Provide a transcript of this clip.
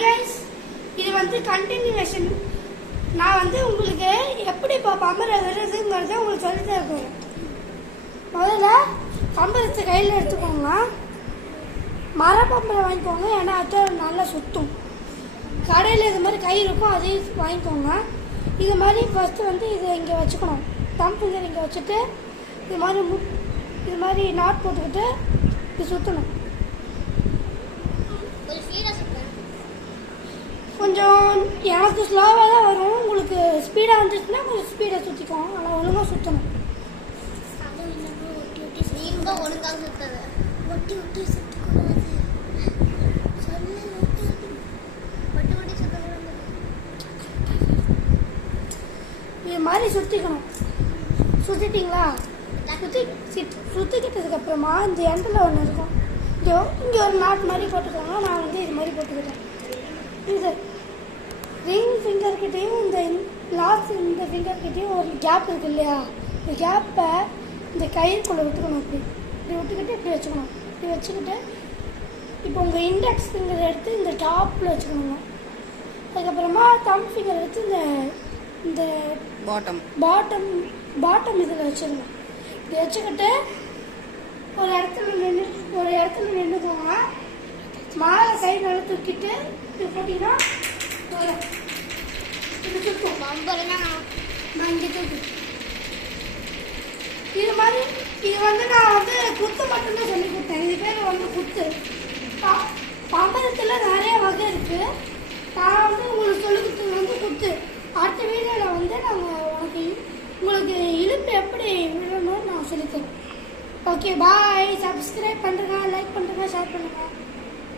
Hi guys, இது வந்து continuation. நான் வந்து உங்களுக்கு எப்படி இப்போ பம்பரம் விடுறதுங்கிறத உங்களுக்கு சொல்லிட்டு இருக்கேன். முதல்ல பம்பரத்தை கையில் எடுத்துக்கோங்க. மர பம்பரம் வாங்கிக்கோங்க, ஏன்னா அது நல்லா சுற்றும். கடையில் இது மாதிரி கை இருக்கும், அதையும் வாங்கிக்கோங்க. இது மாதிரி ஃபஸ்ட்டு வந்து இதை இங்கே வச்சுக்கணும். தம் ஃபிங்கர் இங்கே வச்சுட்டு இது மாதிரி நாட் போட்டுக்கிட்டு இது சுற்றணும். கொஞ்சம் எனக்கு ஸ்லோவாக தான் வரும், உங்களுக்கு ஸ்பீடாக வந்துச்சுன்னா கொஞ்சம் ஸ்பீடாக சுற்றிக்கோங்க. ஆனால் ஒழுங்காக சுற்றணும். ஒழுங்காக சுற்றுது ஒட்டி ஒட்டி இது மாதிரி சுற்றிக்கணும். சுற்றிட்டிங்களா? சுற்றிக்கிட்டதுக்கப்புறமா இந்த எண்டில் ஒன்று இருக்கும். இங்கே ஒரு நாட் மாதிரி போட்டுக்கோங்க. நான் வந்து இது மாதிரி போட்டுக்கிட்டேன். இது ரிங் ஃபிங்கர்கிட்டையும் இந்த லாஸ்ட் இந்த ஃபிங்கர்கிட்டையும் ஒரு கேப் இருக்குது இல்லையா? இந்த கேப்பை இந்த கயிறுக்குள்ளே விட்டுக்கணும். இப்படி விட்டுக்கிட்டு இப்படி வச்சுக்கணும். இப்படி வச்சுக்கிட்டு இப்போ உங்கள் இண்டெக்ஸ் ஃபிங்கர் எடுத்து இந்த டாப்பில் வச்சுக்கணுங்க. அதுக்கப்புறமா தம் ஃபிங்கர் எடுத்து இந்த பாட்டம் இதில் வச்சுருங்க. இப்படி வச்சுக்கிட்டு ஒரு இடத்துல நின்றுக்கோங்க. மேலே கை நல்லா தூக்கிட்டு இப்படி போட்டிங்கன்னா இது சுற்றும். நான் இங்கே தூக்கு. இது வந்து நான் வந்து குத்து மட்டும்தான் சொல்லி கொடுத்தேன். இது பேர் வந்து குத்து. பம்பரத்தில் நிறைய வகை இருக்குது. நான் வந்து உங்களுக்கு சொல்லி கொடுத்தது வந்து குத்து. அடுத்த வீடியோவில் வந்து உங்களுக்கு இழுப்பு எப்படி விடணும்னு நான் சொல்லித்தரேன். ஓகே, பாய். சப்ஸ்கிரைப் பண்ணுறேங்க, லைக் பண்ணுறேங்க, ஷேர் பண்ணுங்கள்.